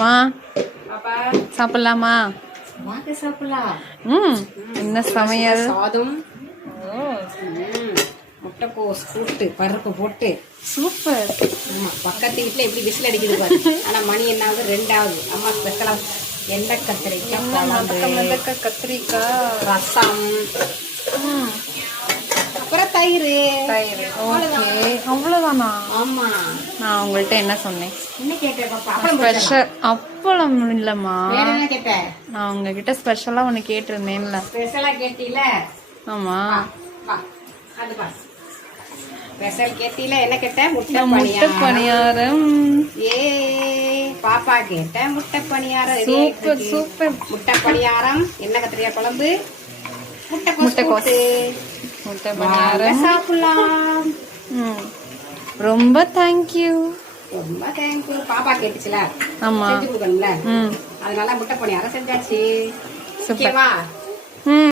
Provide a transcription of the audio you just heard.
மா சாப்பிடலாமா? வாங்க சாப்பிடலாம். என்ன சமையல்? சாதம், முட்டைக்கோஸ் கூட்டு பருப்பு போட்டு சூப்பர். ஆமா, பக்கத்து வீட்டுல எப்படி விசில் அடிக்குது பாரு. ஆனா மணி என்னாவது 2ஆவது. அம்மா ஸ்பெஷலா எண்ணெய் கத்திரிக்காய் குழம்பு, கத்திரிக்காய் ரசம், அப்புறம் தயிர். ஓகே, அவ்வளவுதானா? ஆமா, நான் உங்கள்கிட்ட என்ன சொன்னேன்? என்ன கேட்டேன் பாப்பா? ஸ்பெஷல் அப்பளம் இல்லம்மா. வேற என்ன கேட்டேன்? நான் உங்ககிட்ட ஸ்பெஷலா ஒண்ணு கேட்டிருந்தேன்ல. ஸ்பெஷலா கேட்டீல? ஆமா, வா அது பா. ஸ்பெஷல் கேட்டீல? என்ன கேட்ட? முட்டை பணியாரம். ஏ பாப்பா கேட்ட முட்டை பணியாரம். Super super. முட்டை பணியாரம், எண்ணெய் கத்திரிக்காய் குழம்பு, முட்டைக்கோஸ், முட்டை பணியாரம் சாப்பிடலாம். ரொம்ப தேங்க்யூ. ரொம்ப தேங்க்யூ. பாப்பா கேட்டுச்சுல, ஆமா செஞ்சு கொடுக்கணும்ல, அதனால முட்டை பணியாரம் செஞ்சாச்சு. சூப்பர். ஓகேவா?